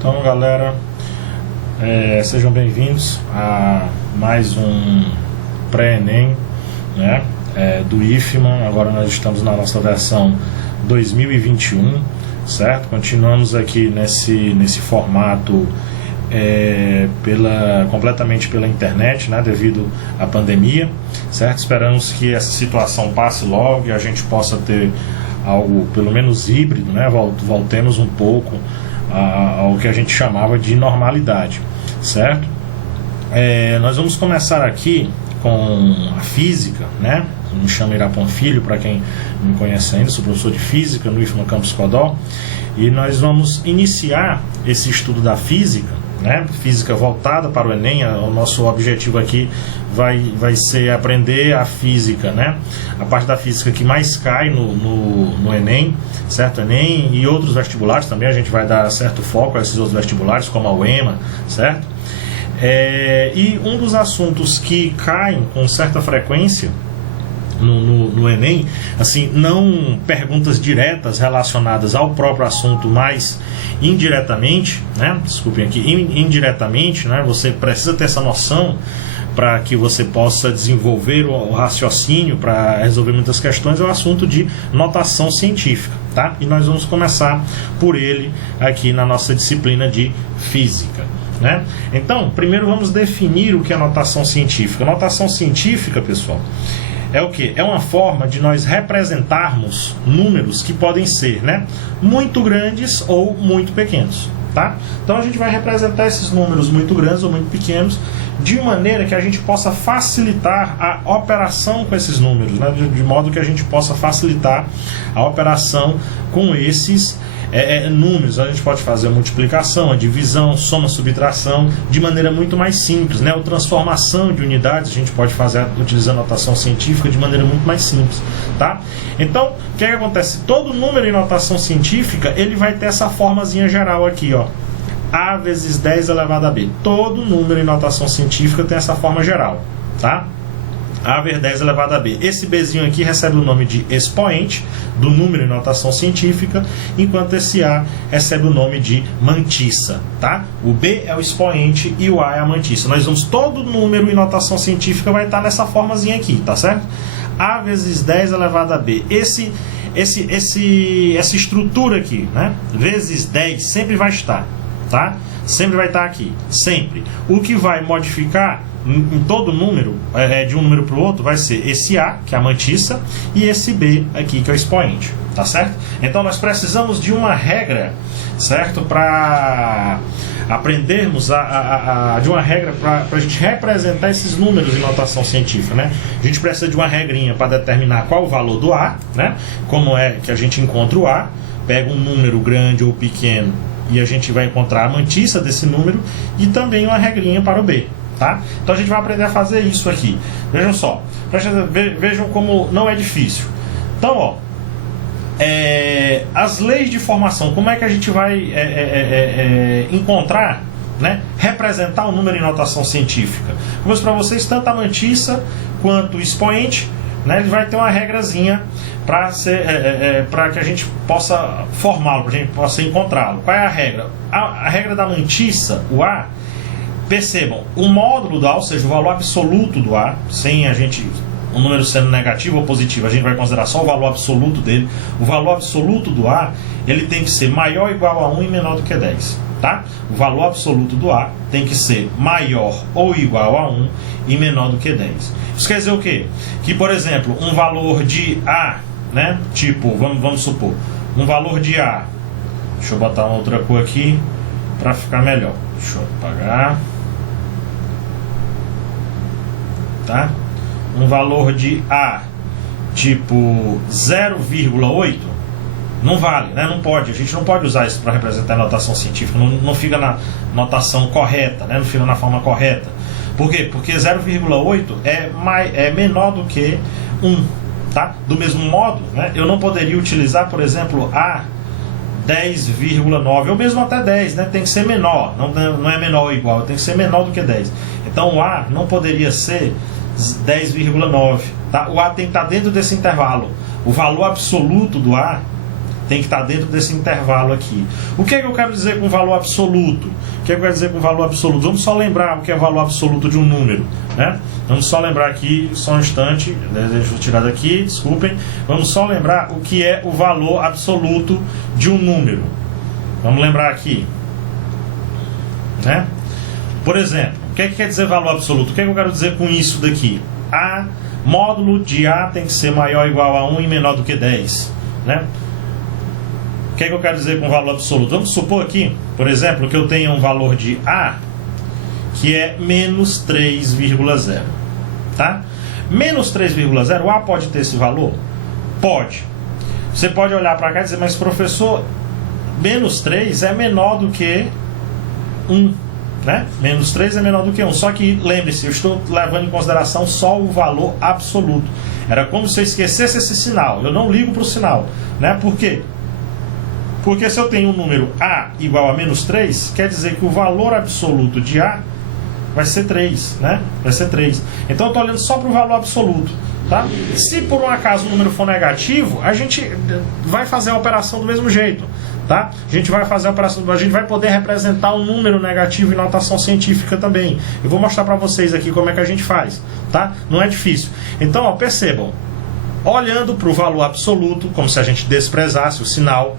Então, galera, sejam bem-vindos a mais um pré-ENEM, né, do IFMA. Agora nós estamos na nossa versão 2021, certo? Continuamos aqui nesse formato completamente pela internet, né, devido à pandemia, certo? Esperamos que essa situação passe logo e a gente possa ter algo pelo menos híbrido, né? Voltemos um pouco ao que a gente chamava de normalidade, certo? Nós vamos começar aqui com a física, né? Me chamo Irapon Filho, para quem não me conhece ainda, sou professor de física no IFMA Campus Codó, e nós vamos iniciar esse estudo da física, né? Física voltada para o Enem. O nosso objetivo aqui vai ser aprender a física, né? A parte da física que mais cai no Enem, certo? Enem e outros vestibulares também, a gente vai dar certo foco a esses outros vestibulares, como a UEMA, certo? E um dos assuntos que caem com certa frequência no Enem, assim, não perguntas diretas relacionadas ao próprio assunto, mas indiretamente, né? Desculpem aqui, indiretamente, né? Você precisa ter essa noção para que você possa desenvolver o raciocínio para resolver muitas questões. É o assunto de notação científica, tá? E nós vamos começar por ele aqui na nossa disciplina de física, né? Então, primeiro vamos definir o que é notação científica. Notação científica, pessoal, é o que? É uma forma de nós representarmos números que podem ser, né, muito grandes ou muito pequenos, tá? Então a gente vai representar esses números muito grandes ou muito pequenos de maneira que a gente possa facilitar a operação com esses números, né? De modo que a gente possa facilitar a operação com esses números. A gente pode fazer a multiplicação, a divisão, soma, subtração de maneira muito mais simples, né? A transformação de unidades a gente pode fazer utilizando a notação científica de maneira muito mais simples, tá? Então, o que acontece? Todo número em notação científica, ele vai ter essa formazinha geral aqui, ó. A vezes 10 elevado a B. Todo número em notação científica tem essa forma geral, tá? A vezes 10 elevado a B. Esse Bzinho aqui recebe o nome de expoente do número em notação científica, enquanto esse A recebe o nome de mantissa, tá? O B é o expoente e o A é a mantissa. Nós vamos, todo número em notação científica vai estar nessa formazinha aqui, tá certo? A vezes 10 elevado a B. Essa estrutura aqui, né? Vezes 10 sempre vai estar, tá? Sempre vai estar aqui, sempre. O que vai modificar em todo número, de um número para o outro, vai ser esse A, que é a mantissa, e esse B aqui, que é o expoente, tá certo? Então nós precisamos de uma regra, certo? Para aprendermos de uma regra para a gente representar esses números em notação científica, né? A gente precisa de uma regrinha para determinar qual o valor do A, né? Como é que a gente encontra o A, pega um número grande ou pequeno e a gente vai encontrar a mantissa desse número, e também uma regrinha para o B, tá? Então a gente vai aprender a fazer isso aqui. Vejam só, vejam como não é difícil. Então, ó, as leis de formação, como é que a gente vai encontrar, né, representar o número em notação científica? Como eu disse para vocês, tanto a mantissa quanto o expoente, né, ele vai ter uma regrazinha para que a gente possa formá-lo, para a gente possa encontrá-lo. Qual é a regra? A regra da mantissa, o A, percebam, o módulo do A, ou seja, o valor absoluto do A, sem o número sendo negativo ou positivo, a gente vai considerar só o valor absoluto dele. O valor absoluto do A, ele tem que ser maior ou igual a 1 e menor do que 10, tá? O valor absoluto do A tem que ser maior ou igual a 1 e menor do que 10. Isso quer dizer o quê? Que, por exemplo, um valor de A, né? Tipo, vamos supor, um valor de A, deixa eu botar uma outra cor aqui para ficar melhor. Deixa eu apagar. Tá? Um valor de A tipo 0,8 não vale, né? Não pode, a gente não pode usar isso para representar a notação científica, não fica na notação correta, né? Não fica na forma correta. Por quê? Porque 0,8 é menor do que 1, tá? Do mesmo modo, né, eu não poderia utilizar, por exemplo, A 10,9 ou mesmo até 10, né? Tem que ser menor, não é menor ou igual, tem que ser menor do que 10. Então o A não poderia ser 10,9, tá? O A tem que estar dentro desse intervalo. O valor absoluto do A Tem que estar dentro desse intervalo aqui. O que é que eu quero dizer com valor absoluto? O que é que eu quero dizer com valor absoluto? Vamos só lembrar o que é valor absoluto de um número, né? Vamos só lembrar aqui, só um instante, deixa eu tirar daqui, desculpem. Vamos só lembrar o que é o valor absoluto de um número. Vamos lembrar aqui, né? Por exemplo, o que é que quer dizer valor absoluto? O que é que eu quero dizer com isso daqui? A módulo de A tem que ser maior ou igual a 1 e menor do que 10, né? O que é que eu quero dizer com valor absoluto? Vamos supor aqui, por exemplo, que eu tenha um valor de A que é menos 3,0, tá? Menos 3,0, o A pode ter esse valor? Pode. Você pode olhar para cá e dizer, mas professor, menos 3 é menor do que 1, né? Menos 3 é menor do que 1. Só que, lembre-se, eu estou levando em consideração só o valor absoluto. Era como se eu esquecesse esse sinal. Eu não ligo para o sinal, né? Por quê? Porque se eu tenho um número A igual a menos 3, quer dizer que o valor absoluto de A vai ser 3, né? Vai ser 3. Então eu estou olhando só para o valor absoluto, tá? Se por um acaso o número for negativo, a gente vai fazer a operação do mesmo jeito, tá? A gente vai fazer a operação, a gente vai poder representar um número negativo em notação científica também. Eu vou mostrar para vocês aqui como é que a gente faz, tá? Não é difícil. Então, ó, percebam, olhando para o valor absoluto, como se a gente desprezasse o sinal,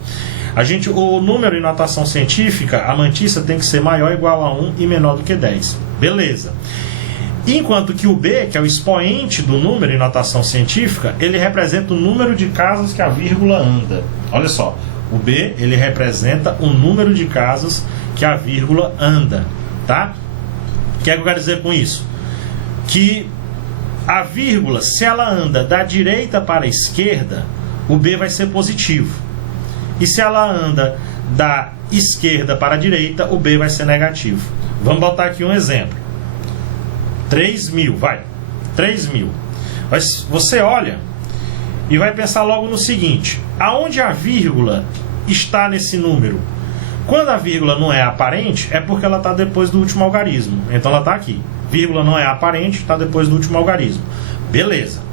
o número em notação científica, a mantissa tem que ser maior ou igual a 1 e menor do que 10. Beleza. Enquanto que o B, que é o expoente do número em notação científica, ele representa o número de casas que a vírgula anda. Olha só, o B, ele representa o número de casas que a vírgula anda, tá? O que é que eu quero dizer com isso? Que a vírgula, se ela anda da direita para a esquerda, o B vai ser positivo. E se ela anda da esquerda para a direita, o B vai ser negativo. Vamos botar aqui um exemplo. 3.000, vai. 3.000. Você olha e vai pensar logo no seguinte. Aonde a vírgula está nesse número? Quando a vírgula não é aparente, é porque ela está depois do último algarismo. Então ela está aqui. Vírgula não é aparente, está depois do último algarismo. Beleza.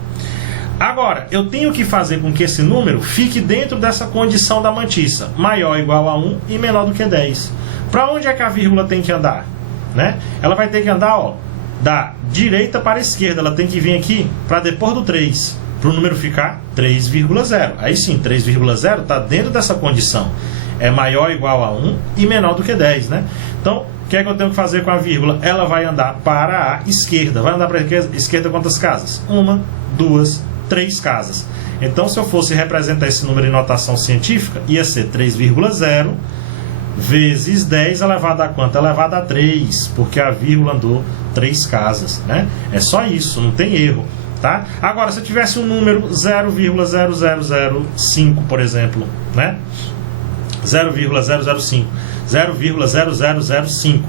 Agora, eu tenho que fazer com que esse número fique dentro dessa condição da mantissa, maior ou igual a 1 e menor do que 10. Para onde é que a vírgula tem que andar? Né? Ela vai ter que andar, ó, da direita para a esquerda. Ela tem que vir aqui para depois do 3, para o número ficar 3,0. Aí sim, 3,0 está dentro dessa condição. É maior ou igual a 1 e menor do que 10, né? Então, o que é que eu tenho que fazer com a vírgula? Ela vai andar para a esquerda. Vai andar para a esquerda quantas casas? 1, 2, 3 casas. Então, se eu fosse representar esse número em notação científica, ia ser 3,0 vezes 10 elevado a quanto? Elevado a 3, porque a vírgula andou 3 casas, né? É só isso, não tem erro, tá? Agora, se eu tivesse um número 0,0005, por exemplo, né? 0,005, 0,0005.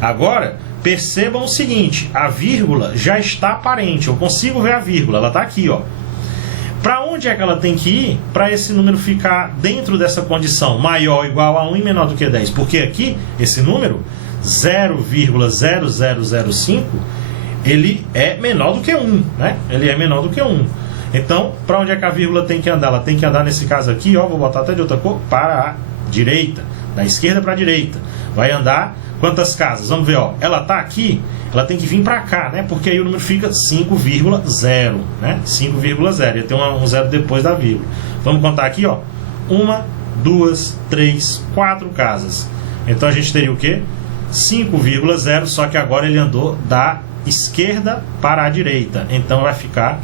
Agora, percebam o seguinte, a vírgula já está aparente, eu consigo ver a vírgula, ela está aqui, ó. Para onde é que ela tem que ir para esse número ficar dentro dessa condição, maior ou igual a 1 e menor do que 10? Porque aqui, esse número, 0,0005, ele é menor do que 1, né? Ele é menor do que 1. Então, para onde é que a vírgula tem que andar? Ela tem que andar nesse caso aqui, ó, vou botar até de outra cor, para a direita, da esquerda para a direita. Vai andar quantas casas? Vamos ver, ó. Ela está aqui, ela tem que vir para cá, né? Porque aí o número fica 5,0, né? 5,0. Ia ter um zero depois da vírgula. Vamos contar aqui, ó. 1, 2, 3, 4 casas. Então a gente teria o quê? 5,0, só que agora ele andou da esquerda para a direita. Então vai ficar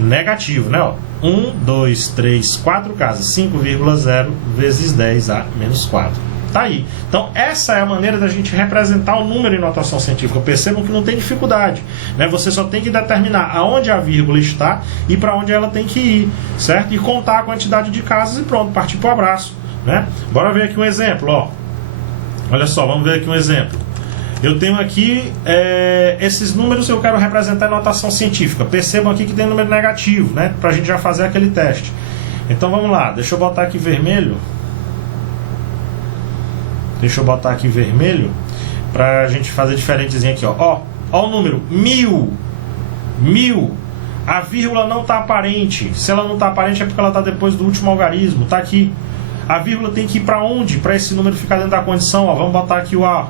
negativo, né? Ó. 1, 2, 3, 4 casas. 5,0 vezes 10 a menos 4. Tá aí. Então, essa é a maneira da gente representar o número em notação científica. Percebam que não tem dificuldade, né? Você só tem que determinar aonde a vírgula está e para onde ela tem que ir, certo? E contar a quantidade de casas e pronto, partir para o abraço, né? Bora ver aqui um exemplo, ó. Olha só, vamos ver aqui um exemplo. Eu tenho aqui esses números que eu quero representar em notação científica. Percebam aqui que tem número negativo, né? Para a gente já fazer aquele teste. Então, vamos lá. Deixa eu botar aqui vermelho. Deixa eu botar aqui vermelho para a gente fazer diferentezinho aqui, ó. Ó o número 1000. 1000. A vírgula não está aparente. Se ela não está aparente é porque ela está depois do último algarismo. Está aqui. a vírgula tem que ir para onde? Para esse número ficar dentro da condição, ó, vamos botar aqui o A.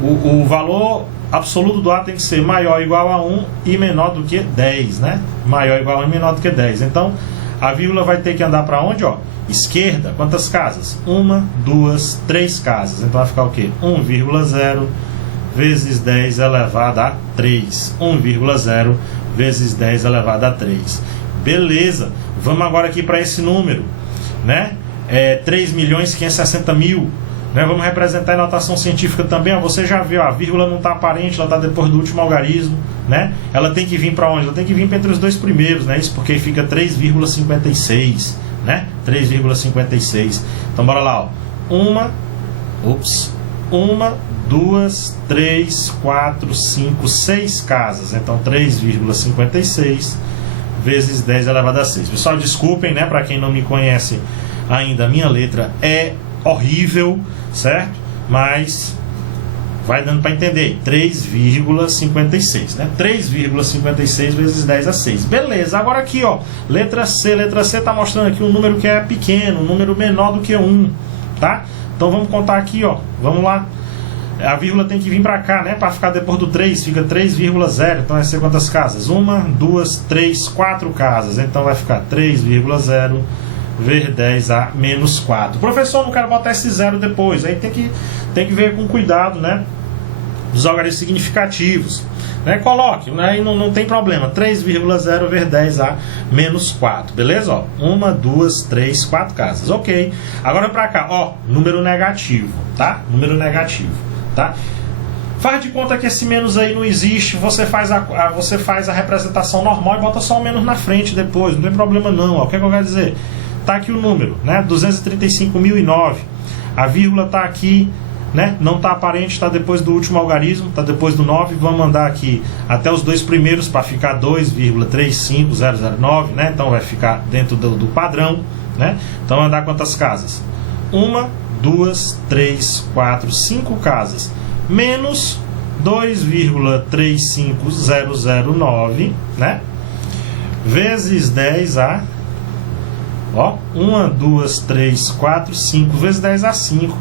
O valor absoluto do A tem que ser maior ou igual a 1 e menor do que 10, né? Maior ou igual a 1 e menor do que 10. Então, a vírgula vai ter que andar para onde, ó? Esquerda, quantas casas? 1, 2, 3 casas. Então vai ficar o quê? 1,0 vezes 10 elevado a 3. 1,0 vezes 10 elevado a 3. Beleza. Vamos agora aqui para esse número, né? 3.560.000. Né? Vamos representar em notação científica também. Ó, você já viu, ó, a vírgula não está aparente, ela está depois do último algarismo, né? Ela tem que vir para onde? Ela tem que vir entre os dois primeiros, né? Isso porque fica 3,56, né? 3,56. Então bora lá, ó. 1, 2, 3, 4, 5, 6 casas. Então 3,56 vezes 10 elevado a 6. Pessoal, desculpem, né? Para quem não me conhece ainda, a minha letra é horrível, certo? Mas vai dando para entender. 3,56, né? 3,56 vezes 10 a 6. Beleza, agora aqui, ó, letra C. Letra C está mostrando aqui um número que é pequeno, um número menor do que 1, tá? Então vamos contar aqui, ó. Vamos lá. A vírgula tem que vir para cá, né? Para ficar depois do 3, fica 3,0. Então vai ser quantas casas? 1, 2, 3, 4 casas. Então vai ficar 3,0 vezes 10 a menos 4. Professor, não quero botar esse zero depois. Aí tem que ver com cuidado, né? Os algarismos significativos, né? Coloque, né? E não tem problema. 3,0 vezes 10 a menos 4. Beleza? Ó, 1, 2, 3, 4 casas. Ok. Agora para cá, ó, número negativo, tá? Número negativo, tá? Faz de conta que esse menos aí não existe. Você faz a representação normal e bota só o menos na frente depois. Não tem problema não. Ó. O que é que eu quero dizer? Tá aqui o número, né? 235.009. A vírgula tá aqui, né? Não tá aparente, está depois do último algarismo, está depois do 9. Vamos mandar aqui até os dois primeiros para ficar 2,35009, né? Então vai ficar dentro do padrão, né? Então vai dar quantas casas? 1, 2, 3, 4, 5 casas. Menos 2,35009, né? Vezes 10 a... Ó, 1, 2, 3, 4, 5 vezes 10 a 5.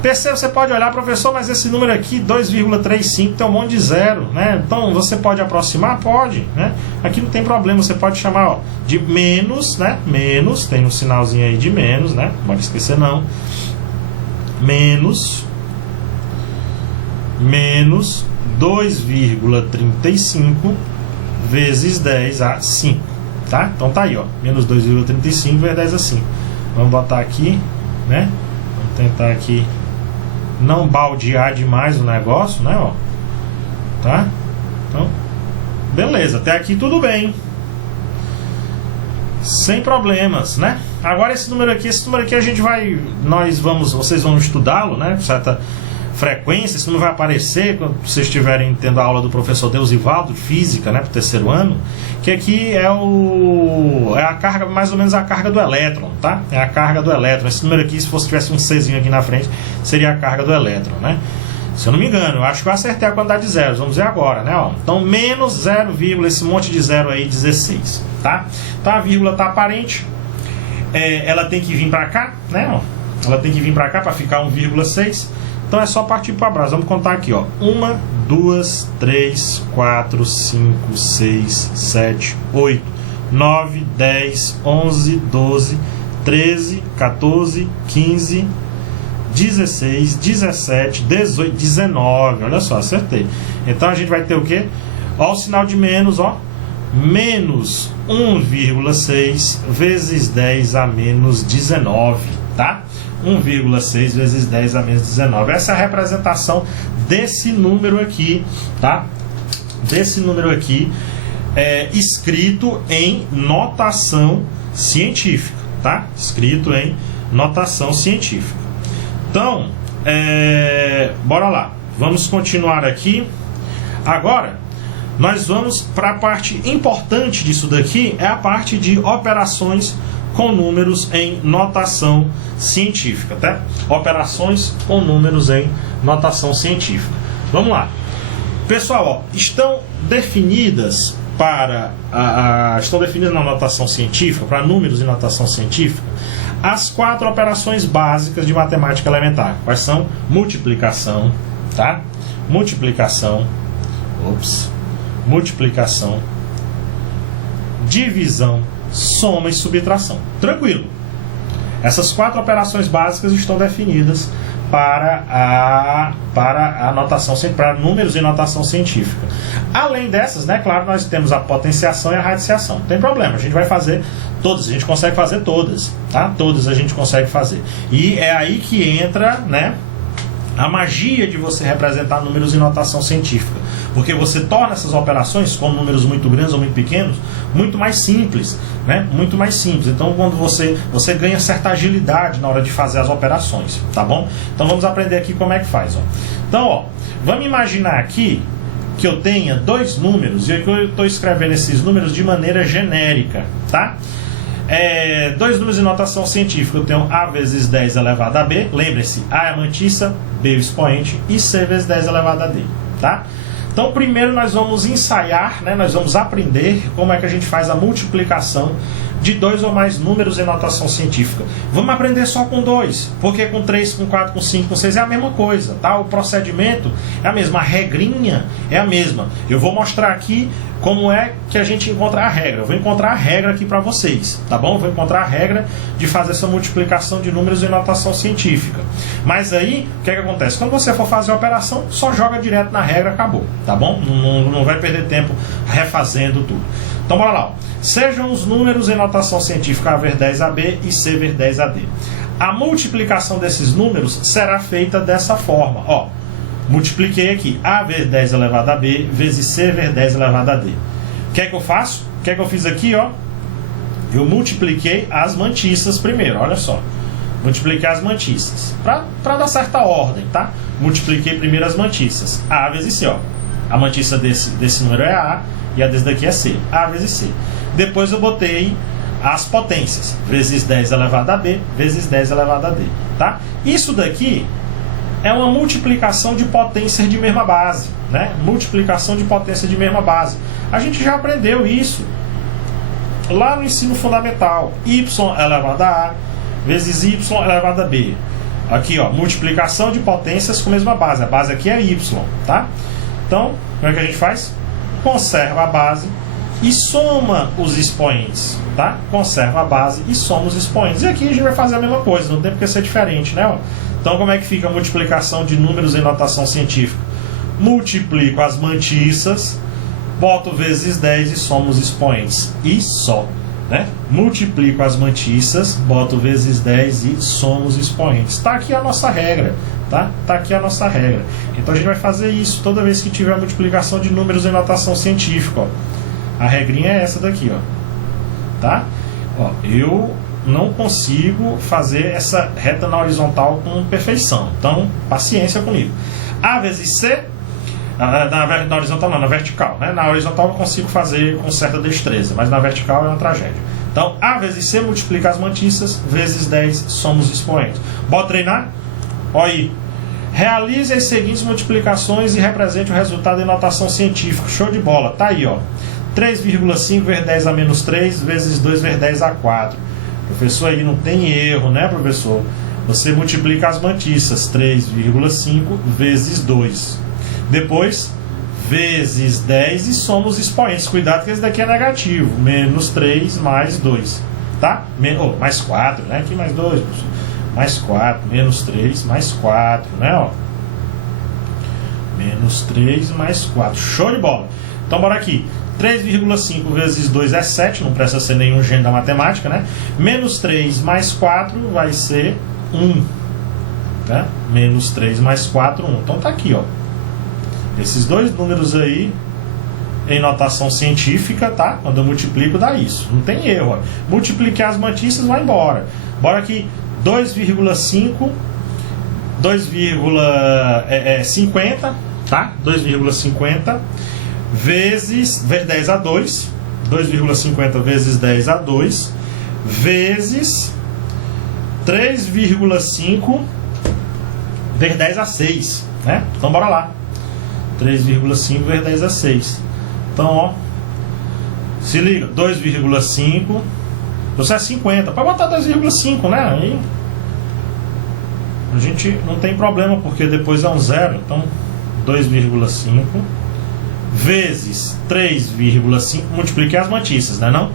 PC, você pode olhar, professor, mas esse número aqui, 2,35, tem um monte de zero, né? Então, você pode aproximar? Pode, né? Aqui não tem problema, você pode chamar, ó, de menos, né? Menos, tem um sinalzinho aí de menos, né? Não pode esquecer não. Menos 2,35 vezes 10 a 5, tá? Então tá aí, ó, menos 2,35 vezes 10 a 5. Vamos botar aqui, né? Vamos tentar aqui não baldear demais o negócio, né, ó. Tá? Então, beleza, até aqui tudo bem. Sem problemas, né? Agora esse número aqui a gente vai, vocês vão estudá-lo, né, com certa frequência. Isso não vai aparecer quando vocês estiverem tendo a aula do professor Deusivaldo, de física, né, para o terceiro ano, que aqui é a carga, mais ou menos a carga do elétron, tá? É a carga do elétron. Esse número aqui, se tivesse um Czinho aqui na frente, seria a carga do elétron, né? Se eu não me engano, eu acho que eu acertei a quantidade de zeros. Vamos ver agora, né? Ó. Então, menos 0, esse monte de zero aí, 16, tá? Então, a vírgula está aparente. Ela tem que vir para cá, né? Ó. Ela tem que vir para cá para ficar 1,6. Então, é só partir para a brasa. Vamos contar aqui, ó. 1, 2, 3, 4, 5, 6, 7, 8, 9, 10, 11, 12, 13, 14, 15... 16, 17, 18, 19. Olha só, acertei. Então a gente vai ter o quê? Ó, o sinal de menos, ó. Menos 1,6 vezes 10 a menos 19, tá? 1,6 vezes 10 a menos 19. Essa é a representação desse número aqui, tá? Desse número aqui, escrito em notação científica, tá? Escrito em notação científica. Então, bora lá, vamos continuar aqui. Agora, nós vamos para a parte importante disso daqui, é a parte de operações com números em notação científica, tá? Operações com números em notação científica. Vamos lá. Pessoal, ó, estão definidas na notação científica, para números em notação científica, as 4 operações básicas de matemática elementar. Quais são? Multiplicação, tá? Multiplicação, divisão, soma e subtração. Tranquilo. Essas 4 operações básicas estão definidas para a notação, para números em notação científica. Além dessas, né, claro, nós temos a potenciação e a radiciação. Não tem problema, a gente vai fazer todas, a gente consegue fazer todas, tá? Todas a gente consegue fazer. E é aí que entra, né, a magia de você representar números em notação científica. Porque você torna essas operações, com números muito grandes ou muito pequenos, muito mais simples, né? Muito mais simples. Então, quando você ganha certa agilidade na hora de fazer as operações, tá bom? Então, vamos aprender aqui como é que faz, ó. Então, ó, vamos imaginar aqui que eu tenha 2 números, e aqui eu estou escrevendo esses números de maneira genérica, tá? 2 números em notação científica. Eu tenho A vezes 10 elevado a B. Lembre-se, A é a mantissa, B é o expoente e C vezes 10 elevado a D, tá? Então, primeiro nós vamos ensaiar, né, nós vamos aprender como é que a gente faz a multiplicação de 2 ou mais números em notação científica. Vamos aprender só com 2, porque com 3, com 4, com 5, com 6 é a mesma coisa, tá? O procedimento é a mesma, a regrinha é a mesma. Eu vou mostrar aqui como é que a gente encontra a regra. Eu vou encontrar a regra aqui para vocês, tá bom? Eu vou encontrar a regra de fazer essa multiplicação de números em notação científica. Mas aí, o que é que acontece? Quando você for fazer a operação, só joga direto na regra, acabou, tá bom? Não vai perder tempo refazendo tudo. Então, bora lá, ó. Sejam os números em notação científica A ver 10AB e C ver 10AD. A multiplicação desses números será feita dessa forma, ó. Multipliquei aqui A ver 10 elevado a B vezes C ver 10 elevado a D. O que é que eu faço? O que é que eu fiz aqui, ó? Eu multipliquei as mantissas primeiro, olha só. Multipliquei as mantissas. Para dar certa ordem, tá? Multipliquei primeiro as mantissas. A vezes C, ó. A mantissa desse número é A e a desse daqui é C. A vezes C. Depois eu botei as potências. Vezes 10 elevado a B vezes 10 elevado a D, tá? Isso daqui é uma multiplicação de potências de mesma base, né? Multiplicação de potência de mesma base. A gente já aprendeu isso lá no ensino fundamental. Y elevado a A vezes Y elevado a B. Aqui, ó, multiplicação de potências com a mesma base. A base aqui é Y, tá? Então, como é que a gente faz? Conserva a base e soma os expoentes, tá? Conserva a base e soma os expoentes. E aqui a gente vai fazer a mesma coisa, não tem porque ser diferente, né? Ó. Então, como é que fica a multiplicação de números em notação científica? Multiplico as mantissas, boto vezes 10 e somo os expoentes. E só, né? Multiplico as mantissas, boto vezes 10 e somo os expoentes. Está aqui a nossa regra, tá? Tá aqui a nossa regra. Então, a gente vai fazer isso toda vez que tiver a multiplicação de números em notação científica, ó. A regrinha é essa daqui, ó. Tá? Ó, eu não consigo fazer essa reta na horizontal com perfeição. Então, paciência comigo. A vezes C, na horizontal não, na vertical, né? Na horizontal eu consigo fazer com certa destreza, mas na vertical é uma tragédia. Então, A vezes C multiplica as mantissas, vezes 10 somos expoentes. Bora treinar? Olha aí. Realize as seguintes multiplicações e represente o resultado em notação científica. Show de bola. Tá aí, ó. 3,5 vezes 10 a menos 3 vezes 2 vezes 10 a 4. Professor, aí não tem erro, né, professor? Você multiplica as mantissas, 3,5 vezes 2. Depois, vezes 10 e soma os expoentes. Cuidado que esse daqui é negativo. Menos 3 mais 2. Tá? Mais 4, né? Aqui mais 2, professor. Mais 4, menos 3, mais 4, né? Ó. Menos 3 mais 4. Show de bola. Então, bora aqui. 3,5 vezes 2 é 7, não precisa ser nenhum gênio da matemática, né? Menos 3 mais 4 vai ser 1. Né? Menos 3 mais 4, 1. Então tá aqui, ó. Esses dois números aí, em notação científica, tá? Quando eu multiplico, dá isso. Não tem erro, ó. Multipliquei as mantissas, vai embora. Bora aqui, 2,5, 2,50, tá? 2,50 vezes 10 a 2, 2,50 vezes 10 a 2, vezes 3,5 vezes 10 a 6, né? Então, bora lá. 3,5 vezes 10 a 6. Então, ó, se liga, 2,5 Então se é 50, pode botar 2,5, né? Aí a gente não tem problema, porque depois é um zero. Então 2,5 vezes 3,5, multipliquei as mantiças, né não?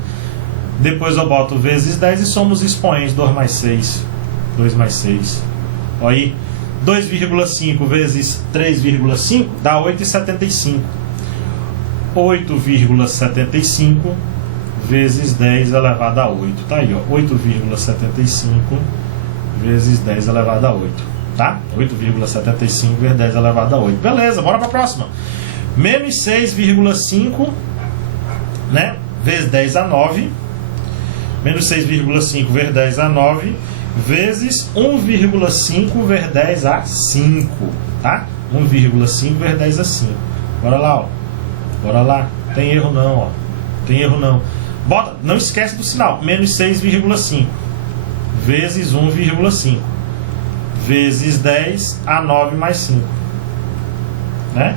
Depois eu boto vezes 10 e somos expoentes, 2 mais 6, 2 mais 6. Olha aí, 2,5 vezes 3,5 dá 8,75. 8,75 vezes 10 elevado a 8. Tá aí, ó, 8,75 vezes 10 elevado a 8. Tá? 8,75 vezes 10 elevado a 8. Beleza, bora para a próxima. Menos 6,5, né? Vezes 10 a 9. Menos 6,5 vezes 10 a 9. Vezes 1,5 vezes 10 a 5. Tá? 1,5 vezes 10 a 5. Bora lá, ó. Bora lá. Tem erro não, ó. Tem erro não. Bota, não esquece do sinal. Menos 6,5 vezes 1,5 vezes 10 a 9 mais 5. Né?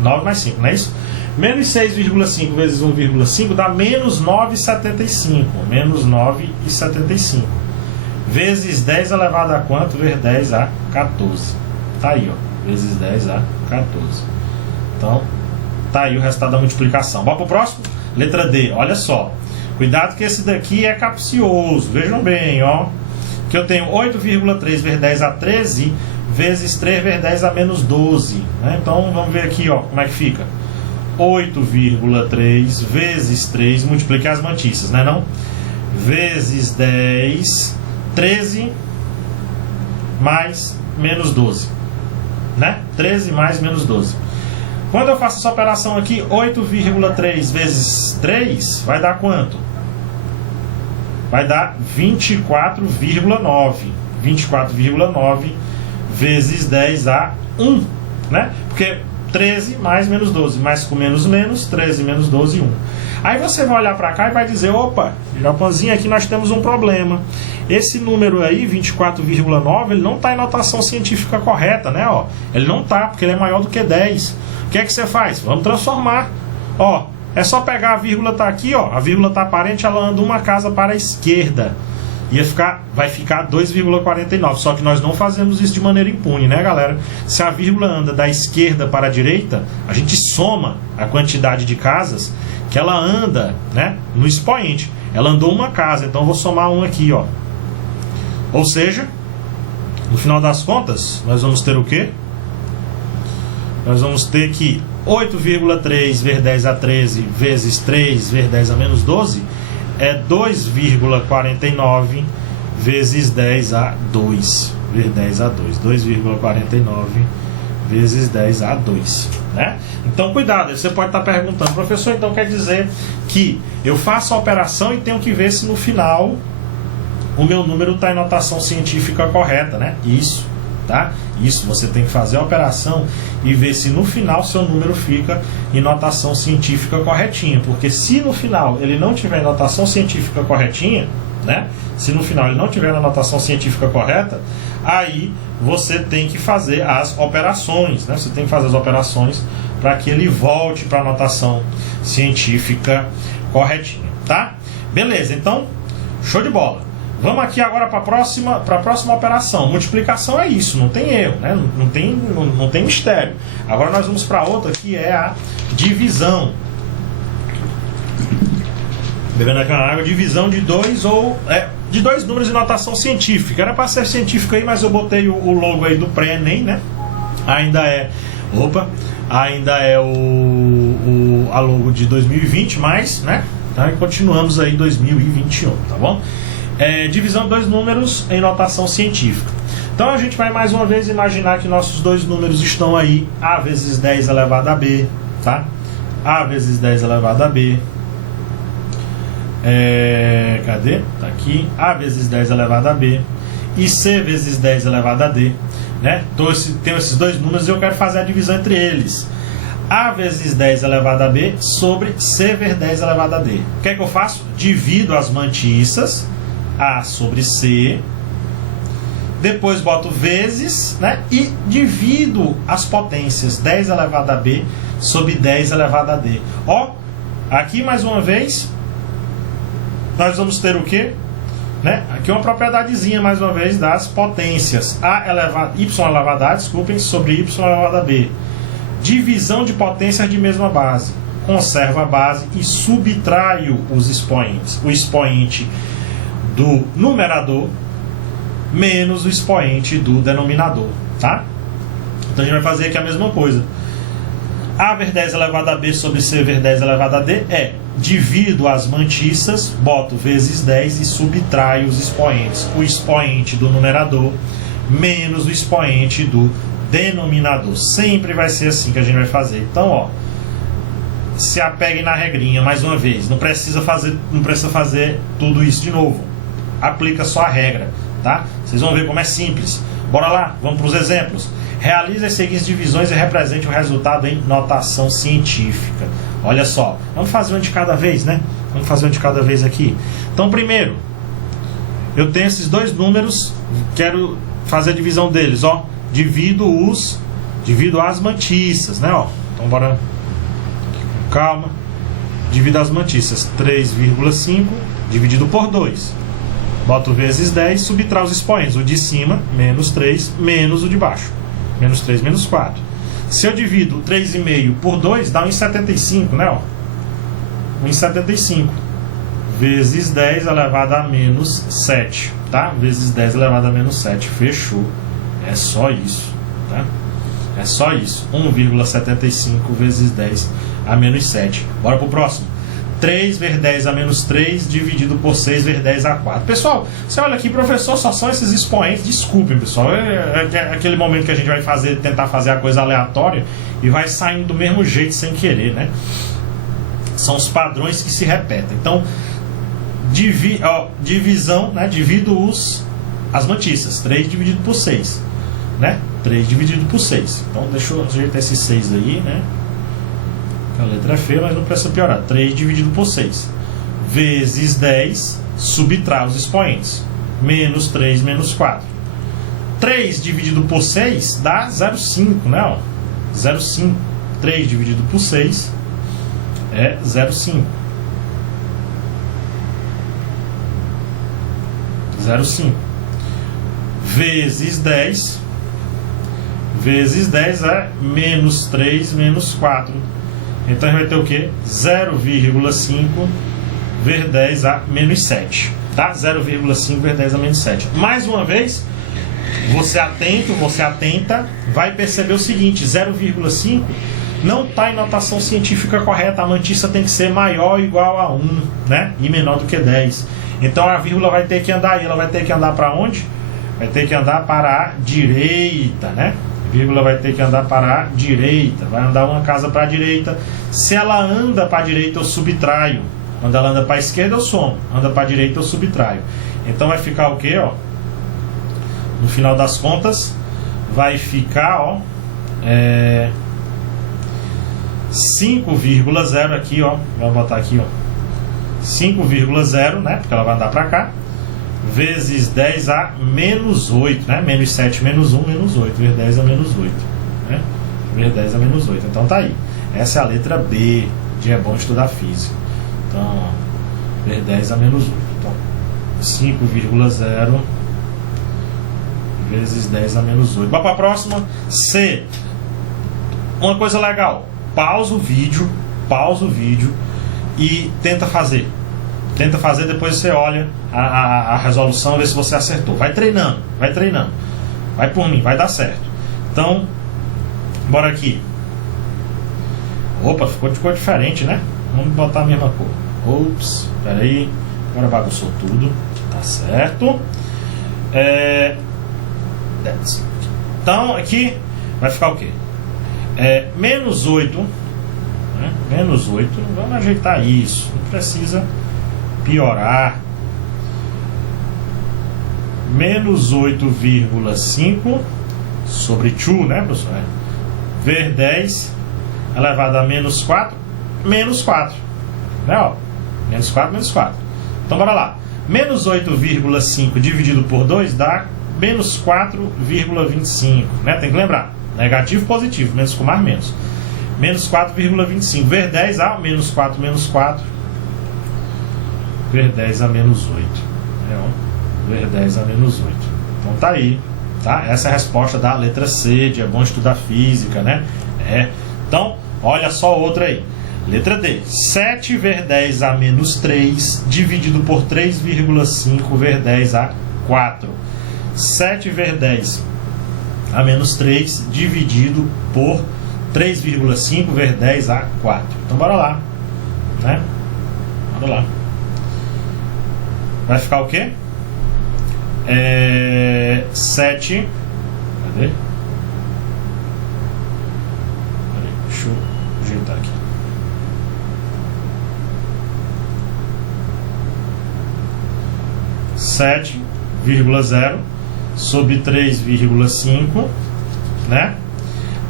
9 mais 5, não é isso? Menos 6,5 vezes 1,5 dá menos 9,75. Menos 9,75. Vezes 10 elevado a quanto? Vezes 10 a 14. Tá aí, ó. Vezes 10 a 14. Então, tá aí o resultado da multiplicação. Bora pro próximo? Letra D. Olha só. Cuidado que esse daqui é capcioso. Vejam bem, ó. Que eu tenho 8,3 vezes 10 a 13 vezes 3 vezes 10 a menos 12. Né? Então, vamos ver aqui, ó, como é que fica. 8,3 vezes 3, multipliquei as mantiças, né não? Vezes 10, 13 mais menos 12. Né? 13 mais menos 12. Quando eu faço essa operação aqui, 8,3 vezes 3 vai dar quanto? Vai dar 24,9. 24,9 vezes 10 a 1. Né? Porque 13 mais menos 12. Mais com menos menos, 13 menos 12, 1. Aí você vai olhar para cá e vai dizer, opa, Japanzinho, aqui nós temos um problema. Esse número aí, 24,9, ele não está em notação científica correta, né? Ó, ele não está, porque ele é maior do que 10. O que é que você faz? Vamos transformar. Ó, é só pegar a vírgula, tá aqui, ó. A vírgula tá aparente, ela anda uma casa para a esquerda. Vai ficar 2,49. Só que nós não fazemos isso de maneira impune, né, galera? Se a vírgula anda da esquerda para a direita, a gente soma a quantidade de casas que ela anda, né, no expoente. Ela andou uma casa, então eu vou somar um aqui, ó. Ou seja, no final das contas, nós vamos ter o quê? Nós vamos ter que 8,3 vezes 10 a 13 vezes 3 vezes 10 a menos 12 é 2,49 vezes 10 a 2. Vezes 10 a 2. 2,49 vezes 10 a 2. Né? Então, cuidado. Você pode estar perguntando, professor, então quer dizer que eu faço a operação e tenho que ver se no final o meu número está em notação científica correta, né? Isso, tá? Isso, você tem que fazer a operação e ver se no final seu número fica em notação científica corretinha. Porque se no final ele não tiver em notação científica corretinha, né? Se no final ele não tiver na notação científica correta, aí você tem que fazer as operações, né? Você tem que fazer as operações para que ele volte para a notação científica corretinha, tá? Beleza, então, show de bola. Vamos aqui agora para a próxima operação. Multiplicação é isso, não tem erro, né? Não tem mistério. Agora nós vamos para outra, que é a divisão. Bebendo aqui na água, divisão de dois números em notação científica. Era para ser científico aí, mas eu botei o logo aí do pré-ENEM, né? Ainda é a logo de 2020, mas, né? Tá? Continuamos aí em 2021, tá bom? Divisão de dois números em notação científica. Então a gente vai mais uma vez imaginar que nossos dois números estão aí, A vezes 10 elevado a B, tá? A vezes 10 elevado a B. Cadê? Tá aqui. A vezes 10 elevado a B. E C vezes 10 elevado a D, né? Então tenho esses dois números e eu quero fazer a divisão entre eles. A vezes 10 elevado a B sobre C vezes 10 elevado a D. O que é que eu faço? Divido as mantiças, A sobre C, depois boto vezes, né? E divido as potências, 10 elevado a B sobre 10 elevado a D. Ó, aqui mais uma vez, nós vamos ter o quê? Né? Aqui uma propriedadezinha, mais uma vez, das potências. Y elevado a, desculpem, sobre Y elevado a B. Divisão de potências de mesma base. Conservo a base e subtraio os expoentes. O expoente do numerador menos o expoente do denominador, tá? Então a gente vai fazer aqui a mesma coisa. A ver 10 elevado a B sobre C ver 10 elevado a D é: divido as mantiças, boto vezes 10 e subtraio os expoentes. O expoente do numerador menos o expoente do denominador. Sempre vai ser assim que a gente vai fazer. Então, ó, se apegue na regrinha mais uma vez. Não precisa fazer tudo isso de novo. Aplica só a regra, tá? Vocês vão ver como é simples. Bora lá, vamos para os exemplos. Realize as seguintes divisões e represente o resultado em notação científica. Olha só, vamos fazer uma de cada vez, né? Vamos fazer uma de cada vez aqui. Então, primeiro, eu tenho esses dois números, quero fazer a divisão deles, ó. Divido as mantiças, né, ó. Então, bora, calma. Divido as mantiças, 3,5 dividido por 2. Boto vezes 10, subtrai os expoentes, o de cima, menos 3, menos o de baixo. Menos 3, menos 4. Se eu divido 3,5 por 2, dá 1,75, né? Ó. 1,75 vezes 10 elevado a menos 7, tá? Vezes 10 elevado a menos 7. Fechou. É só isso, tá? É só isso. 1,75 vezes 10 a menos 7. Bora pro próximo. 3 vezes 10 a menos 3 dividido por 6 vezes 10 a 4. Pessoal, você olha aqui, professor, só são esses expoentes. Desculpem, pessoal. É aquele momento que a gente vai tentar fazer a coisa aleatória e vai saindo do mesmo jeito sem querer, né? São os padrões que se repetem. Então, divisão, né? Divido as mantiças. 3 dividido por 6, né? 3 dividido por 6. Então, deixa eu ajeitar esses 6 aí, né? A letra é feia, mas não precisa piorar. 3 dividido por 6 vezes 10, subtrai os expoentes. Menos 3, menos 4. 3 dividido por 6 dá 0,5, né? Ó, 0,5. 3 dividido por 6 é 0,5. 0,5. Vezes 10. Vezes 10 é menos 3, menos 4. Então a gente vai ter o que? 0,5 vezes 10 a menos 7. Tá? 0,5 vezes 10 a menos 7. Mais uma vez, você atenta, vai perceber o seguinte: 0,5 não está em notação científica correta. A mantiça tem que ser maior ou igual a 1, né? E menor do que 10. Então a vírgula vai ter que andar. E ela vai ter que andar para onde? Vai ter que andar para a direita, né? Vírgula vai ter que andar para a direita. Vai andar uma casa para a direita. Se ela anda para a direita, eu subtraio. Quando ela anda para a esquerda, eu somo. Anda para a direita, eu subtraio. Então vai ficar o quê? Ó? No final das contas, vai ficar, ó, 5,0 aqui, ó. Vamos botar aqui, ó. 5,0, né? Porque ela vai andar para cá. Vezes 10 a menos 8, né? Menos 7, menos 1, menos 8. Vezes 10 a menos 8, né? Vezes 10 a menos 8. Então tá aí. Essa é a letra B de é bom estudar física. Então, ó, vezes 10 a menos 8. Então, 5,0 vezes 10 a menos 8. Vamos para a próxima. C. Uma coisa legal. Pausa o vídeo e tenta fazer. Tenta fazer, depois você olha a resolução, vê se você acertou. Vai treinando. Vai por mim, vai dar certo. Então, bora aqui. Opa, ficou diferente, né? Vamos botar a mesma cor. Ops, peraí. Agora bagunçou tudo. Tá certo. Então, aqui vai ficar o quê? Menos 8. Né? Menos 8. Vamos ajeitar isso. Não precisa piorar. Menos 8,5 sobre 2, né, professor? Vezes 10 elevado a menos 4, menos 4. Né, ó? Menos 4, menos 4. Então, bora lá. Menos 8,5 dividido por 2 dá menos 4,25. Né? Tem que lembrar. Negativo, positivo. Menos com mais, menos. Menos 4,25. Vezes 10 a menos 4, menos 4. ver 10 a menos 8. Ver 10 a menos 8. Então tá aí, tá? Essa é a resposta da letra C, de é bom estudar física, né? Então, olha só outra aí. Letra D. 7 ver 10 a menos 3 dividido por 3,5 ver 10 a 4. 7 ver 10 a menos 3 dividido por 3,5 ver 10 a 4. Então bora lá, né? Bora lá. Vai ficar o quê? 7. Cadê? Deixa eu ajeitar aqui. 7,0 sobre 3,5, né?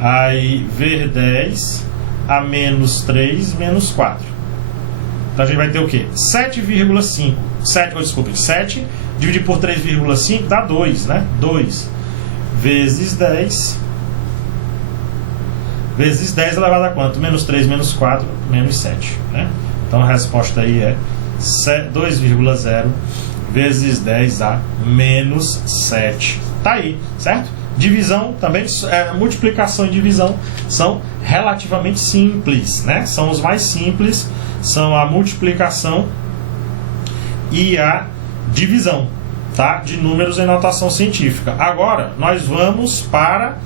Aí ver 10 a menos 3 menos 4. Então a gente vai ter o quê? 7,5. 7 dividido por 3,5 dá 2, né? 2 vezes 10. Vezes 10 elevado a quanto? Menos 3 menos 4 menos 7, né? Então a resposta aí é 2,0 vezes 10 a menos 7. Tá aí, certo? Divisão também, multiplicação e divisão são relativamente simples, né? São os mais simples, são a multiplicação e a divisão, tá? De números em notação científica. Agora, nós vamos para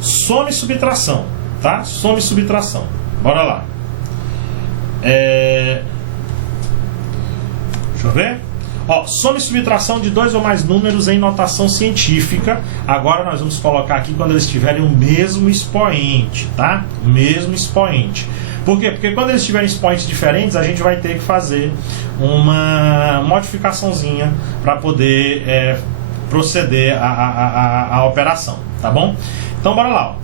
soma e subtração, tá? Soma e subtração. Bora lá. Deixa eu ver. Soma e subtração de dois ou mais números em notação científica. Agora nós vamos colocar aqui quando eles tiverem o mesmo expoente, tá? O mesmo expoente. Por quê? Porque quando eles tiverem expoentes diferentes, a gente vai ter que fazer uma modificaçãozinha para poder proceder à operação, tá bom? Então bora lá.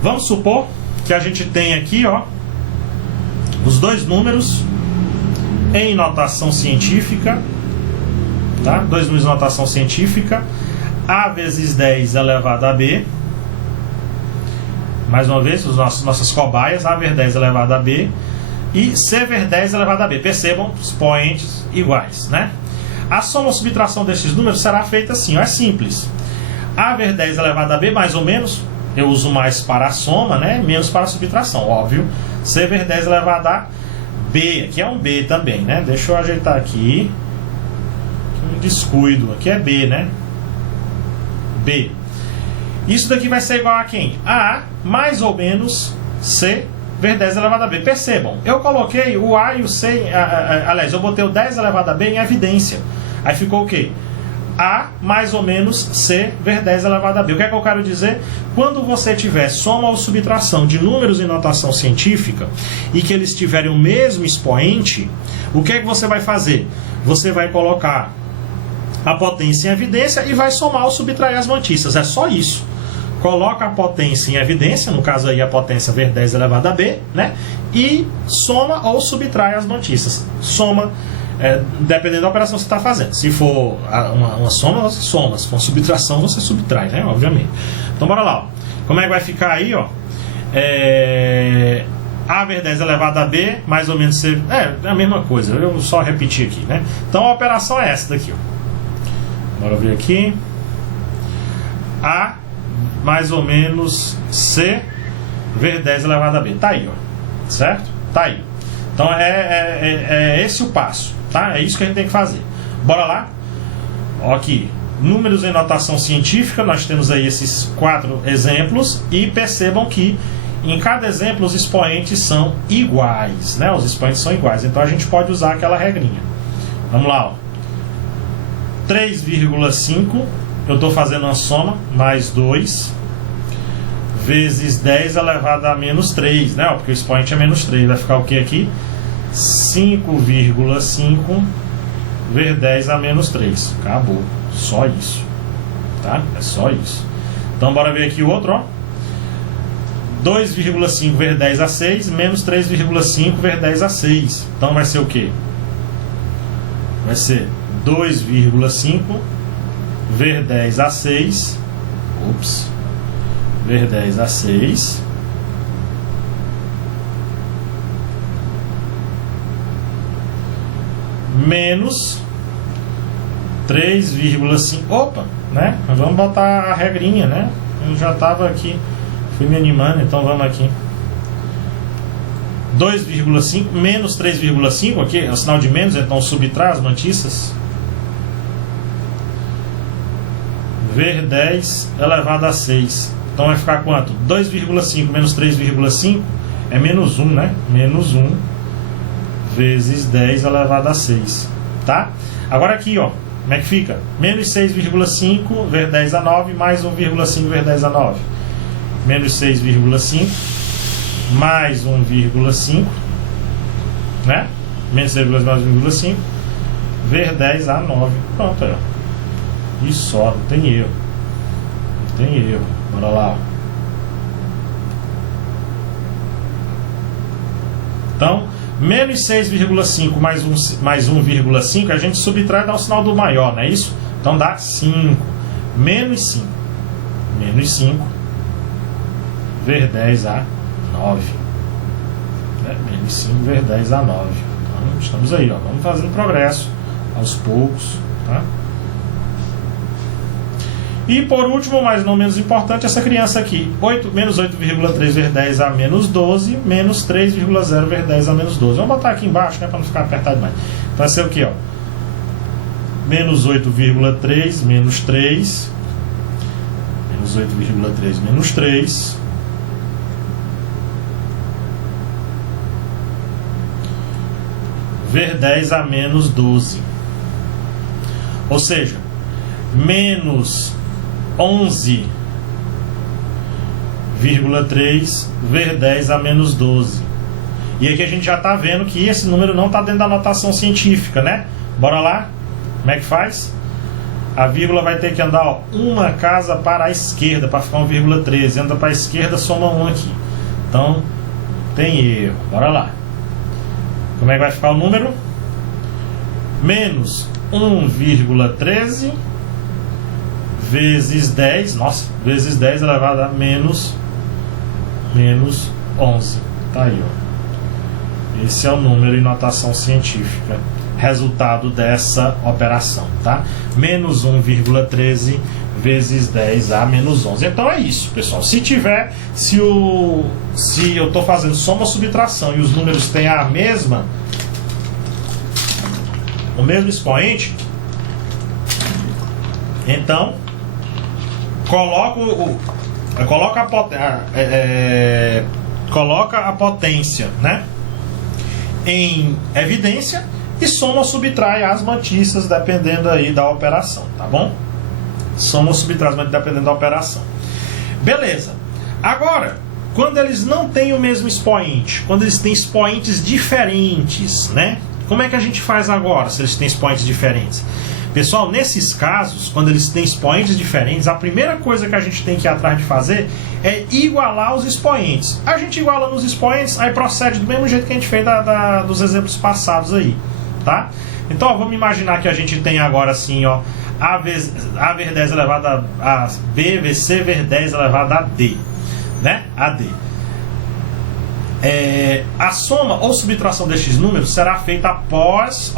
Vamos supor que a gente tem aqui, os dois números em notação científica, tá? Dois números em notação científica, A vezes 10 elevado a B. Mais uma vez, nossas cobaias, A ver 10 elevado a B e C ver 10 elevado a B. Percebam, expoentes iguais, né? A soma ou subtração desses números será feita assim, é simples. A ver 10 elevado a B, mais ou menos, eu uso mais para a soma, né? Menos para a subtração, óbvio. C ver 10 elevado a B, aqui é um B também, né? Deixa eu ajeitar aqui. Um descuido, aqui é B, né? B. Isso daqui vai ser igual a quem? A mais ou menos C ver 10 elevado a B. Percebam, eu coloquei o A e o C, aliás, eu botei o 10 elevado a B em evidência. Aí ficou o quê? A mais ou menos C ver 10 elevado a B. O que é que eu quero dizer? Quando você tiver soma ou subtração de números em notação científica e que eles tiverem o mesmo expoente, o que é que você vai fazer? Você vai colocar a potência em evidência e vai somar ou subtrair as mantícias. É só isso. Coloca a potência em evidência, no caso aí a potência ver 10 elevado a B, né? E soma ou subtrai as mantícias. Soma, dependendo da operação que você está fazendo. Se for uma soma, você soma. Se for uma subtração, você subtrai, né? Obviamente. Então bora lá. Como é que vai ficar aí, A ver 10 elevado a B, mais ou menos C. É a mesma coisa, eu só repetir aqui, né? Então a operação é essa daqui, Bora ver aqui. A mais ou menos C ver 10 elevado a B. Tá aí, certo? Tá aí. Então é esse o passo, tá? É isso que a gente tem que fazer. Bora lá? Aqui, números em notação científica, nós temos aí esses 4 exemplos e percebam que em cada exemplo os expoentes são iguais, né? Os expoentes são iguais, então a gente pode usar aquela regrinha. Vamos lá, 3,5, eu estou fazendo uma soma, mais 2, vezes 10 elevado a menos 3, né? Porque o expoente é menos 3, vai ficar o que aqui? 5,5 ver 10 a menos 3. Acabou, só isso, tá? É só isso. Então bora ver aqui o outro, 2,5 ver 10 a 6 menos 3,5 ver 10 a 6. Então vai ser o quê? Vai ser 2,5 ver 10 a 6. Ver 10 a 6. menos 3,5. Opa, né? Vamos botar a regrinha, né? Eu já estava aqui, fui me animando, então vamos aqui. 2,5 menos 3,5, aqui é o sinal de menos, então subtrai as mantiças. Ver 10 elevado a 6. Então vai ficar quanto? 2,5 menos 3,5 é menos 1, né? Menos 1 vezes 10 elevado a 6. Tá? Agora aqui, ó. Como é que fica? Menos 6,5 ver 10 a 9 mais 1,5 ver 10 a 9. Menos 6,5 mais 1,5, né? Menos 6,5 mais 1,5 ver 10 a 9. Pronto, aí, ó. E só, não tem erro. Não tem erro. Bora lá. Então, menos 6,5 mais 1,5 a gente subtrai e dá o sinal do maior, não é isso? Então dá 5. Menos 5. Menos 5 ver 10 a 9. Menos 5 ver 10 a 9. Então, estamos aí, ó. Vamos fazendo progresso aos poucos, tá? E por último, mas não menos importante, essa criança aqui, menos 8,3 ver 10 a menos 12, menos 3,0 ver 10 a menos 12. Vamos botar aqui embaixo, né, para não ficar apertado demais. Então vai ser o que, ó? Menos 8,3 menos 3, menos 8,3 menos 3, ver 10 a menos 12. Ou seja, menos 11,3 ver 10 a menos 12. E aqui a gente já está vendo que esse número não está dentro da notação científica, né? Bora lá? Como é que faz? A vírgula vai ter que andar, ó, uma casa para a esquerda para ficar 1,13. Anda para a esquerda, soma 1 aqui. Então, tem erro. Bora lá. Como é que vai ficar o número? Menos 1,13 vezes 10, nossa, vezes 10 elevado a menos 11. Tá aí, ó. Esse é o número em notação científica, resultado dessa operação, tá? Menos 1,13 vezes 10 a menos 11. Então é isso, pessoal. Se eu estou fazendo soma ou subtração e os números têm o mesmo expoente, então coloca a potência, né, em evidência e soma ou subtrai as mantiças dependendo aí da operação, tá bom? Soma ou subtrai as mantiças dependendo da operação. Beleza. Agora, quando eles não têm o mesmo expoente, quando eles têm expoentes diferentes, né? Como é que a gente faz agora se eles têm expoentes diferentes? Pessoal, nesses casos, quando eles têm expoentes diferentes, a primeira coisa que a gente tem que ir atrás de fazer é igualar os expoentes. A gente igualando os expoentes, aí procede do mesmo jeito que a gente fez dos exemplos passados aí, tá? Então, ó, vamos imaginar que a gente tem agora assim, ó, A ver 10 elevado a B, vezes C ver 10 elevado a D, né? AD. A soma ou subtração destes números será feita após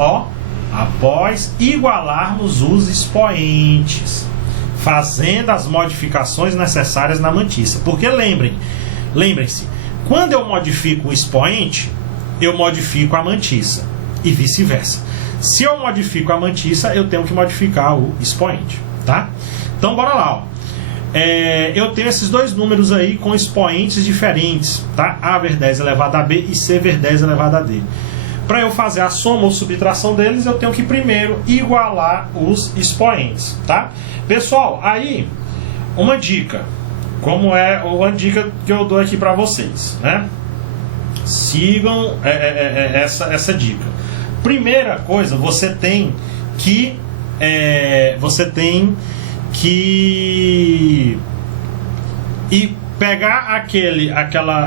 igualarmos os expoentes, fazendo as modificações necessárias na mantiça. Porque lembrem-se, quando eu modifico o expoente, eu modifico a mantiça e vice-versa. Se eu modifico a mantiça, eu tenho que modificar o expoente, tá? Então bora lá, ó. Eu tenho esses dois números aí com expoentes diferentes, tá? A ver 10 elevado a B e C ver 10 elevado a D. Para eu fazer a soma ou subtração deles, eu tenho que primeiro igualar os expoentes, tá? Pessoal, aí uma dica, como é uma dica que eu dou aqui para vocês, né? Sigam essa dica. Primeira coisa, você tem que pegar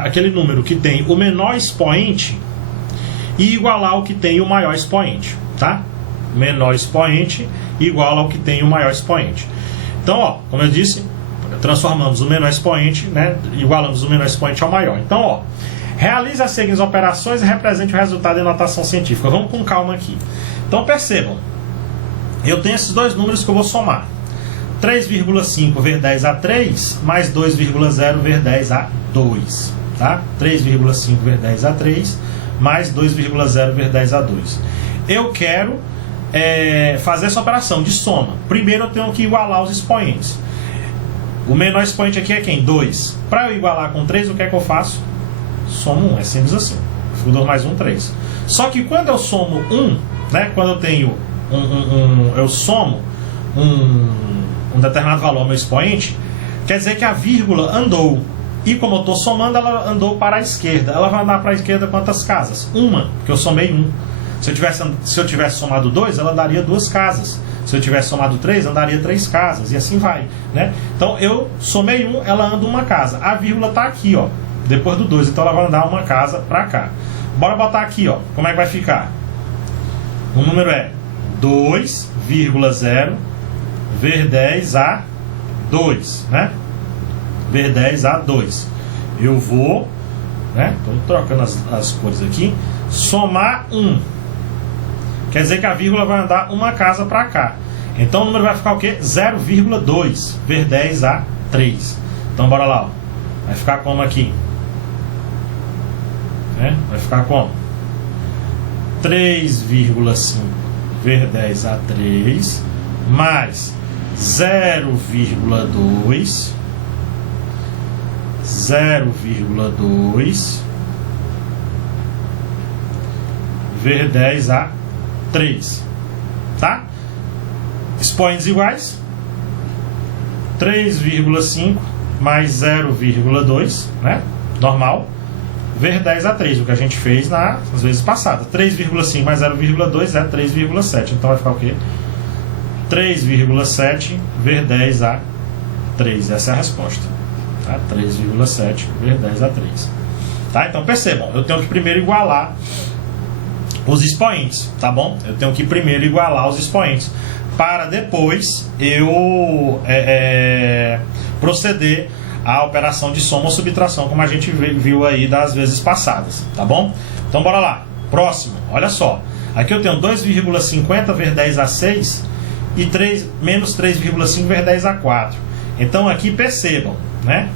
aquele número que tem o menor expoente e igualar o que tem o maior expoente, tá? Menor expoente igual ao que tem o maior expoente. Então, ó, como eu disse, transformamos o menor expoente, né? Igualamos o menor expoente ao maior. Então, ó, realize as seguintes operações e represente o resultado em notação científica. Vamos com calma aqui. Então percebam, eu tenho esses dois números que eu vou somar. 3,5 vezes 10 a 3 mais 2,0 vezes 10 a 2. Tá? 3,5 vezes 10 a 3 mais 2,0 vezes 10 a 2. Eu quero fazer essa operação de soma. Primeiro eu tenho que igualar os expoentes. O menor expoente aqui é quem? 2. Para eu igualar com 3, o que é que eu faço? Somo 1. É simples assim. 2 mais 1, 3. Só que quando eu somo 1, né, quando eu tenho eu somo um determinado valor ao meu expoente, quer dizer que a vírgula andou. E como eu estou somando, ela andou para a esquerda. Ela vai andar para a esquerda quantas casas? Uma, porque eu somei 1. Se eu tivesse somado 2, ela daria 2 casas. Se eu tivesse somado 3, andaria 3 casas. E assim vai, né? Então eu somei 1, ela anda uma casa. A vírgula está aqui, ó, depois do 2. Então ela vai andar uma casa para cá. Bora botar aqui, ó. Como é que vai ficar? O número é 2,0 vezes 10 a 2, né? Vezes 10 a 2. Eu vou, né? Estou trocando as cores aqui. Somar 1. Quer dizer que a vírgula vai andar uma casa para cá. Então o número vai ficar o quê? 0,2 vezes 10 a 3. Então bora lá, ó. Vai ficar como aqui? Vai ficar como? 3,5 vezes 10 a 3 mais 0,2 vezes 10 a 3, tá? Expoentes iguais. 3,5 mais 0,2, né? Normal. Vezes 10 a 3, o que a gente fez nas vezes passadas. 3,5 mais 0,2 é 3,7. Então vai ficar o quê? 3,7 vezes 10 a 3. Essa é a resposta. Tá? 3,7 vezes 10 a 3. Tá? Então percebam, eu tenho que primeiro igualar os expoentes, tá bom? Eu tenho que primeiro igualar os expoentes para depois eu proceder à operação de soma ou subtração, como a gente viu aí das vezes passadas, tá bom? Então bora lá. Próximo, olha só. Aqui eu tenho 2,50 vezes 10 a 6 e menos 3,5 vezes 10 a 4. Então aqui percebam, né?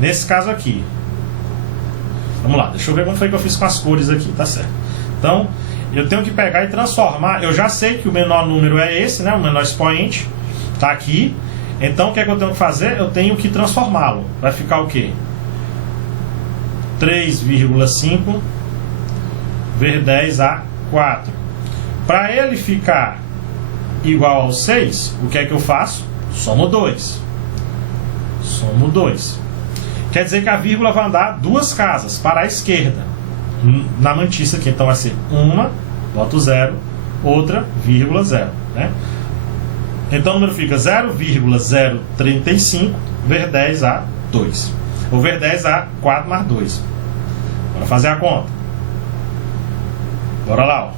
Nesse caso aqui, vamos lá, deixa eu ver como foi que eu fiz com as cores aqui, tá certo? Então, eu tenho que pegar e transformar. Eu já sei que o menor número é esse, né? O menor expoente tá aqui. Então, o que é que eu tenho que fazer? Eu tenho que transformá-lo. Vai ficar o quê? 3,5 vezes 10 a 4. Para ele ficar igual ao 6, o que é que eu faço? Somo 2. Somo 2. Quer dizer que a vírgula vai andar 2 casas para a esquerda. Na mantiça aqui, então vai ser uma, boto 0, outra, vírgula 0, né? Então o número fica 0,035 vezes 10 a 2. Ou vezes 10 a 4 mais 2. Bora fazer a conta. Bora lá, ó.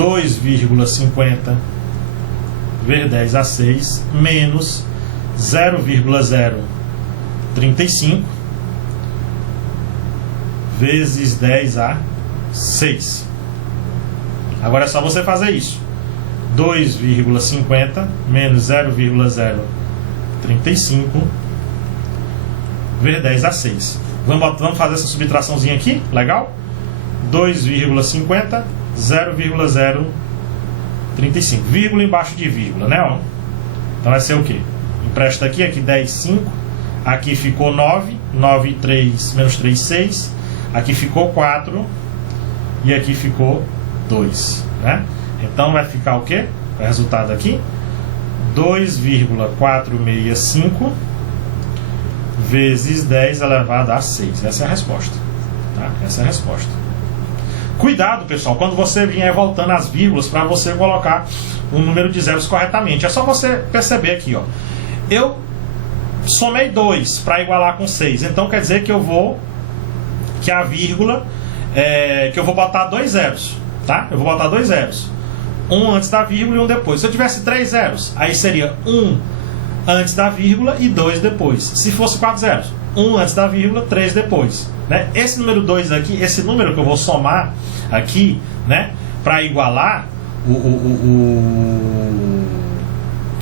2,50 vezes 10 a 6 menos 0,035 vezes 10 a 6. Agora é só você fazer isso. 2,50 menos 0,035 vezes 10 a 6. Vamos fazer essa subtraçãozinha aqui? Legal? 2,50, 0,035. Vírgula embaixo de vírgula, né? Ó. Então vai ser o quê? Empresta aqui, aqui 10, 5. Aqui ficou 9. 9, 3, menos 3, 6. Aqui ficou 4. E aqui ficou 2, né? Então vai ficar o quê? O resultado aqui: 2,465 vezes 10 elevado a 6. Essa é a resposta. Tá? Essa é a resposta. Cuidado, pessoal, quando você vier voltando as vírgulas para você colocar o número de zeros corretamente. É só você perceber aqui, ó. Eu somei 2 para igualar com 6. Então quer dizer que eu vou... que a vírgula... que eu vou botar 2 zeros. Tá? Eu vou botar 2 zeros. Um antes da vírgula e um depois. Se eu tivesse 3 zeros, aí seria 1 antes da vírgula e 2 depois. Se fosse 4 zeros, 1 antes da vírgula, 3 depois, né? Esse número 2 aqui, esse número que eu vou somar aqui, né, para igualar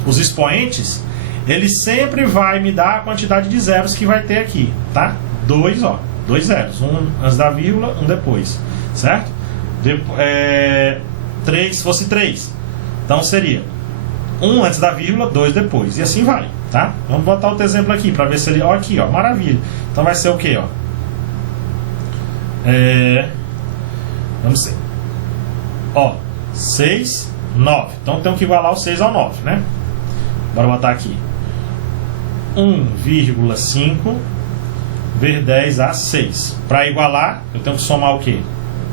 os expoentes, ele sempre vai me dar a quantidade de zeros que vai ter aqui, tá? Dois zeros, um antes da vírgula, um depois, certo? 3, se fosse 3, então seria 1 antes da vírgula, 2 depois, e assim vai, tá? Vamos botar outro exemplo aqui, para ver se ele... Ó, aqui, ó, maravilha. Então vai ser o que, ó? Vamos ver. Ó, 6, 9. Então temos que igualar o 6 ao 9, né? Bora botar aqui 1,5 vezes 10 a 6. Para igualar, eu tenho que somar o quê?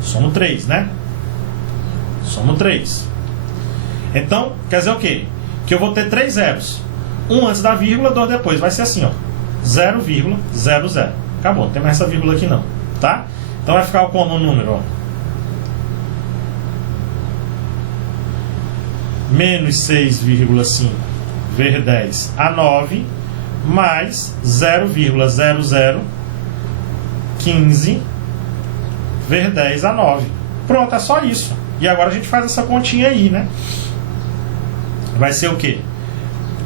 Somo 3, né? Somo 3. Então, quer dizer o quê? Que eu vou ter 3 zeros. 1 antes da vírgula, 2 depois. Vai ser assim, ó. 0,00. Acabou, não tem mais essa vírgula aqui não, tá? Então vai ficar como o número, ó. Menos 6,5 vezes 10 a 9, mais 0,0015 vezes 10 a 9. Pronto, é só isso. E agora a gente faz essa continha aí, né? Vai ser o quê?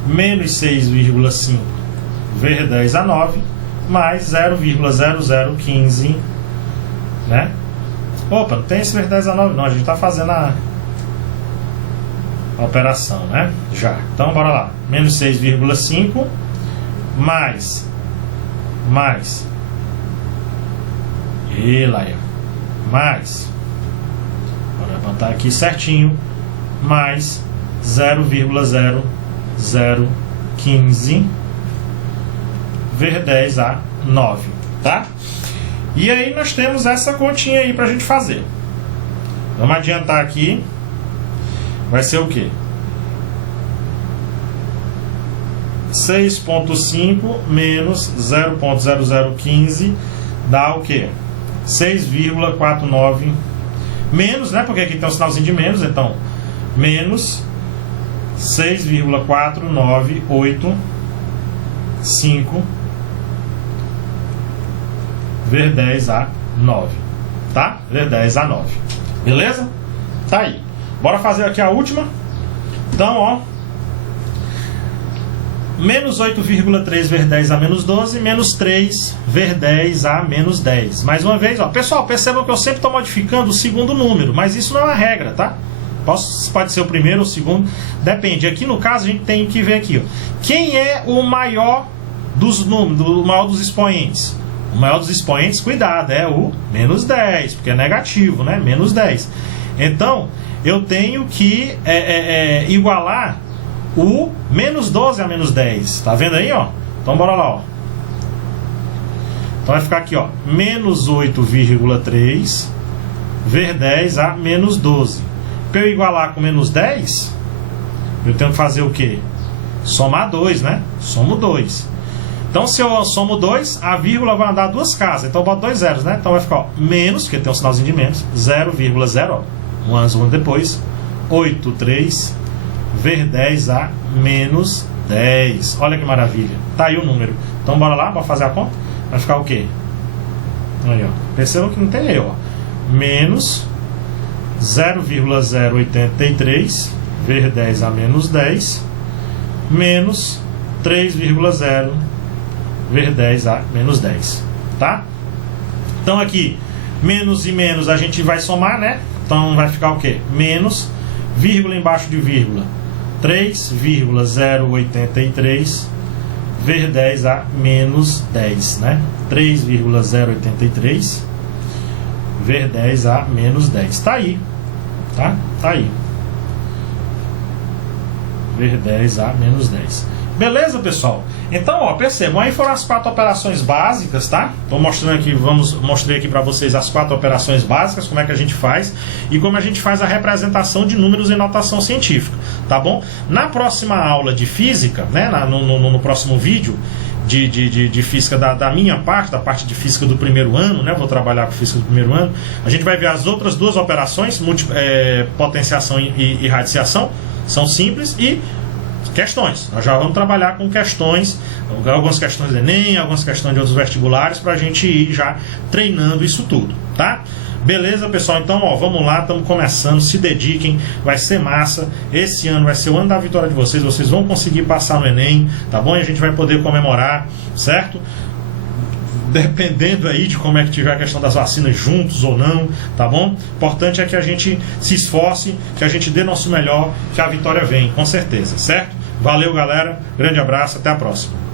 Menos 6,5 vezes 10 a 9, mais 0,0015, né? Opa, não tem esse vezes 10 a 9 não, a gente está fazendo a operação, né? Já. Então, bora lá. Menos 6,5 mais e lá, mais, bora botar aqui certinho, mais 0,0015 vezes 10 a 9, tá? E aí nós temos essa continha aí pra gente fazer. Vamos adiantar aqui. Vai ser o quê? 6,5 menos 0,0015 dá o quê? 6,49 menos, né? Porque aqui tem um sinalzinho de menos, então menos 6,4985 vezes 10 a 9, tá? Vezes 10 a 9, beleza? Tá aí. Bora fazer aqui a última. Então, ó, menos 8,3 vezes 10 a menos 12, menos 3 vezes 10 a menos 10. Mais uma vez, ó, pessoal, percebam que eu sempre estou modificando o segundo número, mas isso não é uma regra, tá? Pode ser o primeiro ou o segundo, depende. Aqui no caso a gente tem que ver aqui, ó, quem é o maior dos números, o maior dos expoentes. O maior dos expoentes, cuidado, é o menos 10, porque é negativo, né? Menos 10. Então, eu tenho que igualar o menos 12 a menos 10. Tá vendo aí, ó? Então, bora lá, ó. Então, vai ficar aqui, ó. Menos 8,3 vezes 10 a menos 12. Para eu igualar com menos 10, eu tenho que fazer o quê? Somar 2, né? Somo 2. Então, se eu somo 2, a vírgula vai andar duas casas. Então, eu boto 2 zeros, né? Então, vai ficar, ó, menos, porque tem um sinalzinho de menos, 0,0, ó. Um antes, um depois. 8,3 vezes 10 a menos 10. Olha que maravilha. Tá aí o número. Então, bora lá, bora fazer a conta. Vai ficar o quê? Aí, ó. Percebam que não tem erro, ó. Menos 0,083 vezes 10 a menos 10. Menos 3,0 vezes 10 a menos 10. Tá? Então, aqui, menos e menos a gente vai somar, né? Então, vai ficar o quê? Menos, vírgula embaixo de vírgula, 3,083 vezes 10 a menos 10, né? 3,083 vezes 10 a menos 10. Tá aí, tá? Tá aí. Vezes 10 a menos 10. Beleza, pessoal? Então, ó, percebam, aí foram as 4 operações básicas, tá? Tô mostrando aqui, mostrei aqui para vocês as 4 operações básicas, como é que a gente faz e como a gente faz a representação de números em notação científica, tá bom? Na próxima aula de física, né, no próximo vídeo de física da minha parte, da parte de física do primeiro ano, né? Vou trabalhar com física do primeiro ano. A gente vai ver as outras 2 operações, potenciação e radiciação, são simples, e questões. Nós já vamos trabalhar com questões, algumas questões do Enem, algumas questões de outros vestibulares, para a gente ir já treinando isso tudo, tá? Beleza, pessoal? Então, ó, vamos lá, estamos começando, se dediquem, vai ser massa. Esse ano vai ser o ano da vitória de vocês, vocês vão conseguir passar no Enem, tá bom? E a gente vai poder comemorar, certo? Dependendo aí de como é que tiver a questão das vacinas juntos ou não, tá bom? Importante é que a gente se esforce, que a gente dê nosso melhor, que a vitória vem, com certeza, certo? Valeu, galera, grande abraço, até a próxima.